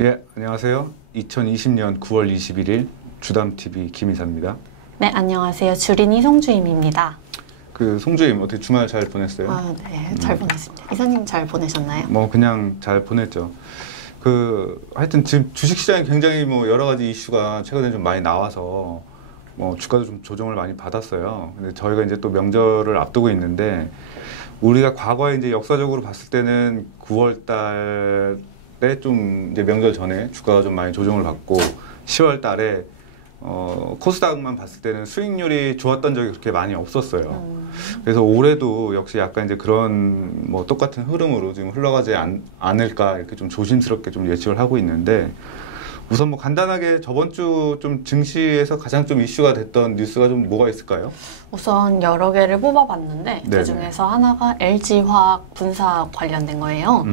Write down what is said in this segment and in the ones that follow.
예, 안녕하세요. 2020년 9월 21일 주담TV 김이사입니다. 네, 안녕하세요. 주린이 송주임입니다. 송주임 어떻게 주말 잘 보냈어요? 네, 잘 보냈습니다. 이사님 잘 보내셨나요? 그냥 잘 보냈죠. 하여튼 지금 주식시장이 굉장히 여러 가지 이슈가 최근에 좀 많이 나와서 주가도 좀 조정을 많이 받았어요. 근데 저희가 이제 또 명절을 앞두고 있는데 우리가 과거에 이제 역사적으로 봤을 때는 9월 달에 좀 이제 명절 전에 주가가 좀 많이 조정을 받고 10월 달에 코스닥만 봤을 때는 수익률이 좋았던 적이 그렇게 많이 없었어요. 그래서 올해도 역시 약간 이제 그런 똑같은 흐름으로 지금 흘러가지 않을까 이렇게 좀 조심스럽게 좀 예측을 하고 있는데, 우선 간단하게 저번 주 좀 증시에서 가장 좀 이슈가 됐던 뉴스가 좀 뭐가 있을까요? 우선 여러 개를 뽑아봤는데 네네. 그중에서 하나가 LG화학 분사 관련된 거예요.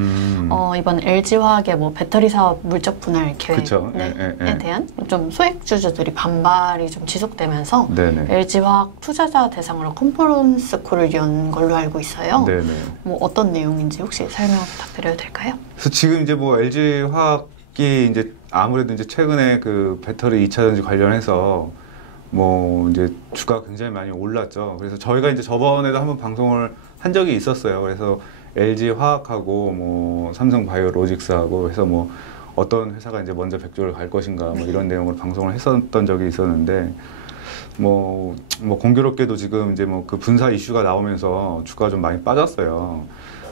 이번 LG화학의 배터리 사업 물적 분할 계획에 대한 좀 소액주주들이 반발이 좀 지속되면서 네네. LG화학 투자자 대상으로 컨퍼런스 콜을 연 걸로 알고 있어요. 네네. 어떤 내용인지 혹시 설명 부탁드려도 될까요? 그래서 지금 이제 LG화학이 이제 아무래도 이제 최근에 그 배터리 2차 전지 관련해서 이제 주가가 굉장히 많이 올랐죠. 그래서 저희가 이제 저번에도 한번 방송을 한 적이 있었어요. 그래서 LG화학하고 삼성바이오로직스하고 해서 어떤 회사가 이제 먼저 백조를 갈 것인가 이런 내용으로 방송을 했었던 적이 있었는데, 공교롭게도 지금 이제 그 분사 이슈가 나오면서 주가가 좀 많이 빠졌어요.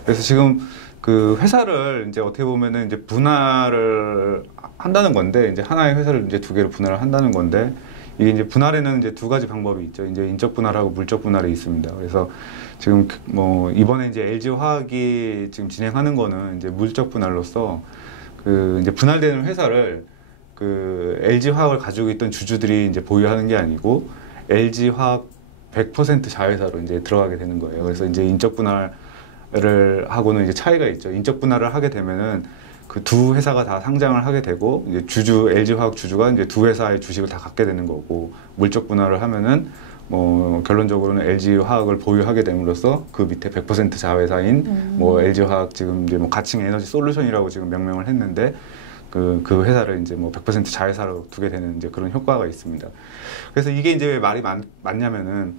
그래서 지금 그 회사를 이제 어떻게 보면은 이제 분할을 한다는 건데, 이제 하나의 회사를 이제 두 개로 분할을 한다는 건데, 이게 이제 분할에는 이제 두 가지 방법이 있죠. 이제 인적 분할하고 물적 분할이 있습니다. 그래서 지금 이번에 이제 LG화학이 지금 진행하는 거는 이제 물적 분할로서 이제 분할되는 회사를 LG화학을 가지고 있던 주주들이 이제 보유하는 게 아니고 LG화학 100% 자회사로 이제 들어가게 되는 거예요. 그래서 이제 인적 분할을 하고는 이제 차이가 있죠. 인적 분할을 하게 되면은 그 두 회사가 다 상장을 하게 되고, 이제 LG화학 주주가 이제 두 회사의 주식을 다 갖게 되는 거고, 물적 분할을 하면은 결론적으로는 LG화학을 보유하게 됨으로써 그 밑에 100% 자회사인 LG화학 지금 이제 가칭 에너지 솔루션이라고 지금 명명을 했는데, 그 회사를 이제 100% 자회사로 두게 되는 이제 그런 효과가 있습니다. 그래서 이게 이제 왜 말이 많냐면은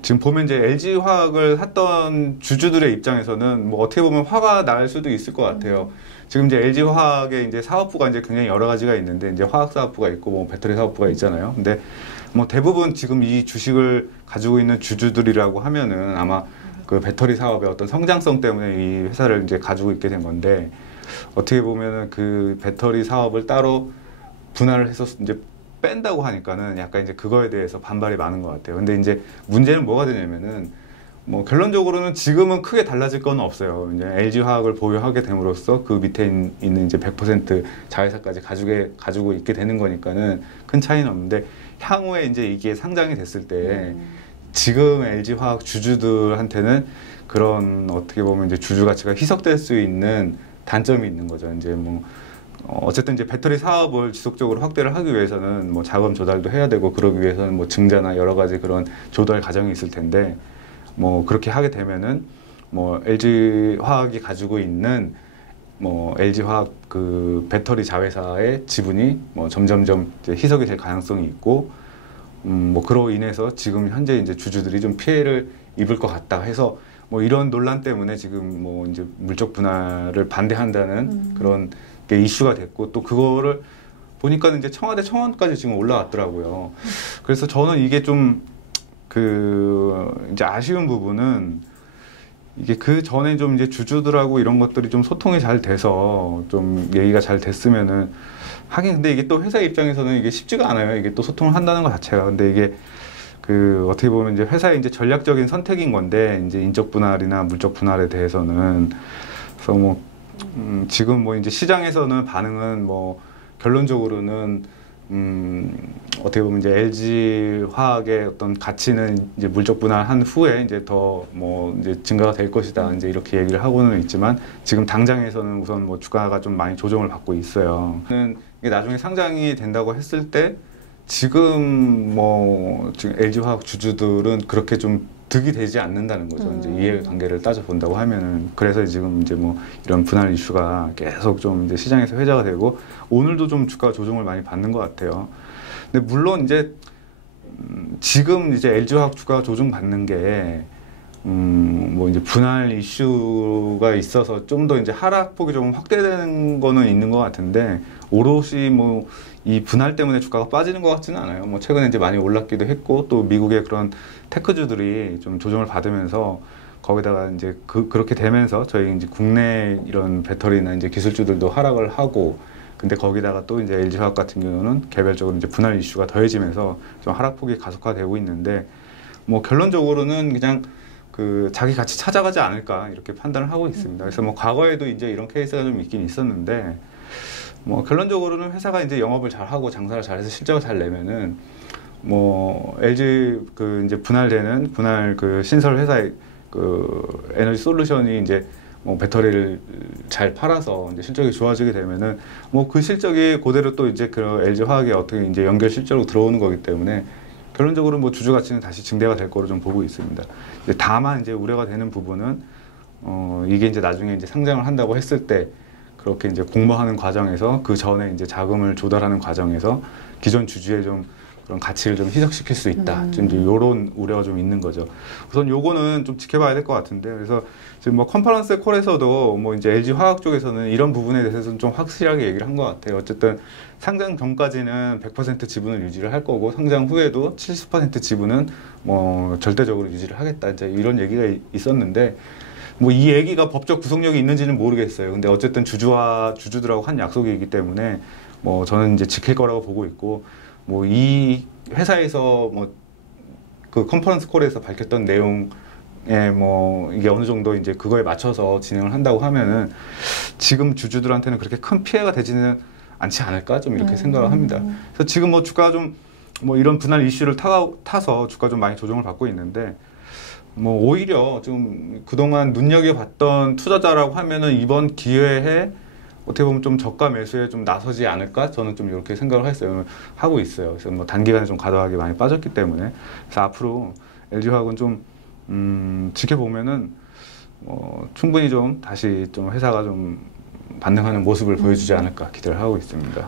지금 보면 이제 LG화학을 샀던 주주들의 입장에서는 어떻게 보면 화가 날 수도 있을 것 같아요. 지금 이제 LG화학의 이제 사업부가 이제 굉장히 여러 가지가 있는데, 이제 화학 사업부가 있고 배터리 사업부가 있잖아요. 근데 대부분 지금 이 주식을 가지고 있는 주주들이라고 하면은 아마 그 배터리 사업의 어떤 성장성 때문에 이 회사를 이제 가지고 있게 된 건데, 어떻게 보면은 그 배터리 사업을 따로 분할을 해서 이제 뺀다고 하니까는 약간 이제 그거에 대해서 반발이 많은 것 같아요. 근데 이제 문제는 뭐가 되냐면은 결론적으로는 지금은 크게 달라질 건 없어요. 이제 LG화학을 보유하게 됨으로써 그 밑에 있는 이제 100% 자회사까지 가지고 있게 되는 거니까는 큰 차이는 없는데, 향후에 이제 이게 상장이 됐을 때 지금 LG화학 주주들한테는 그런 어떻게 보면 이제 주주 가치가 희석될 수 있는 단점이 있는 거죠. 이제 어쨌든 이제 배터리 사업을 지속적으로 확대를 하기 위해서는 자금 조달도 해야 되고, 그러기 위해서는 증자나 여러 가지 그런 조달 과정이 있을 텐데, 그렇게 하게 되면은 LG화학이 가지고 있는 LG화학 그 배터리 자회사의 지분이 점점점 이제 희석이 될 가능성이 있고, 그로 인해서 지금 현재 이제 주주들이 좀 피해를 입을 것 같다 해서 이런 논란 때문에 지금 이제 물적 분할을 반대한다는 그런 게 이슈가 됐고, 또 그거를 보니까 이제 청와대 청원까지 지금 올라왔더라고요. 그래서 저는 이게 좀 이제 아쉬운 부분은, 이게 그 전에 좀 이제 주주들하고 이런 것들이 좀 소통이 잘 돼서 좀 얘기가 잘 됐으면은 하긴, 근데 이게 또 회사 입장에서는 이게 쉽지가 않아요. 이게 또 소통을 한다는 것 자체가. 근데 이게 어떻게 보면 이제 회사의 이제 전략적인 선택인 건데, 이제 인적 분할이나 물적 분할에 대해서는. 그래서 지금 이제 시장에서는 반응은 결론적으로는 어떻게 보면 이제 LG화학의 어떤 가치는 이제 물적 분할한 후에 이제 더 이제 증가가 될 것이다, 이제 이렇게 얘기를 하고는 있지만, 지금 당장에서는 우선 주가가 좀 많이 조정을 받고 있어요. 이게 나중에 상장이 된다고 했을 때 지금 지금 LG화학 주주들은 그렇게 좀 득이 되지 않는다는 거죠. 이제 이해관계를 따져본다고 하면은. 그래서 지금 이제 뭐 이런 분할 이슈가 계속 좀 이제 시장에서 회자가 되고, 오늘도 좀 주가 조정을 많이 받는 것 같아요. 근데 물론 이제 지금 이제 LG화학 주가 조정 받는 게 뭐 이제 분할 이슈가 있어서 좀 더 이제 하락폭이 좀 확대되는 거는 있는 것 같은데, 오롯이 뭐 이 분할 때문에 주가가 빠지는 것 같지는 않아요. 뭐 최근에 이제 많이 올랐기도 했고, 또 미국의 그런 테크주들이 좀 조정을 받으면서 거기다가 이제 그렇게 되면서 저희 이제 국내 이런 배터리나 이제 기술주들도 하락을 하고, 근데 거기다가 또 이제 LG화학 같은 경우는 개별적으로 이제 분할 이슈가 더해지면서 좀 하락폭이 가속화되고 있는데, 뭐 결론적으로는 그냥 그 자기 가치 찾아가지 않을까 이렇게 판단을 하고 있습니다. 그래서 뭐 과거에도 이제 이런 케이스가 좀 있긴 있었는데, 뭐 결론적으로는 회사가 이제 영업을 잘 하고 장사를 잘해서 실적을 잘 내면은 뭐 LG 그 이제 분할 그 신설 회사의 그 에너지 솔루션이 이제 뭐 배터리를 잘 팔아서 이제 실적이 좋아지게 되면은 뭐 그 실적이 그대로 또 이제 그 LG 화학에 어떻게 이제 연결 실적으로 들어오는 거기 때문에 결론적으로 뭐 주주 가치는 다시 증대가 될 거로 좀 보고 있습니다. 다만 이제 우려가 되는 부분은 이게 이제 나중에 이제 상장을 한다고 했을 때 그렇게 이제 공모하는 과정에서 그 전에 이제 자금을 조달하는 과정에서 기존 주주의 좀 그런 가치를 좀 희석시킬 수 있다. 좀 이제 이런 우려가 좀 있는 거죠. 우선 요거는 좀 지켜봐야 될 것 같은데, 그래서 지금 뭐 컨퍼런스 콜에서도 뭐 이제 LG 화학 쪽에서는 이런 부분에 대해서는 좀 확실하게 얘기를 한 것 같아요. 어쨌든 상장 전까지는 100% 지분을 유지를 할 거고, 상장 후에도 70% 지분은 뭐 절대적으로 유지를 하겠다. 이제 이런 얘기가 있었는데, 뭐 이 얘기가 법적 구속력이 있는지는 모르겠어요. 근데 어쨌든 주주들하고 한 약속이기 때문에 뭐 저는 이제 지킬 거라고 보고 있고, 뭐 이 회사에서 뭐 그 컨퍼런스 콜에서 밝혔던 내용에 뭐 이게 어느 정도 이제 그거에 맞춰서 진행을 한다고 하면은 지금 주주들한테는 그렇게 큰 피해가 되지는 않지 않을까 좀 이렇게 생각을 합니다. 그래서 지금 뭐 주가 좀 뭐 이런 분할 이슈를 타서 주가 좀 많이 조정을 받고 있는데, 뭐 오히려 좀 그동안 눈여겨봤던 투자자라고 하면은 이번 기회에 어떻게 보면 좀 저가 매수에 좀 나서지 않을까 저는 좀 이렇게 생각을 하고 있어요. 그래서 뭐 단기간에 좀 과도하게 많이 빠졌기 때문에, 그래서 앞으로 LG화학은 좀 지켜보면은 충분히 좀 다시 좀 회사가 좀 반등하는 모습을 보여주지 않을까 기대를 하고 있습니다.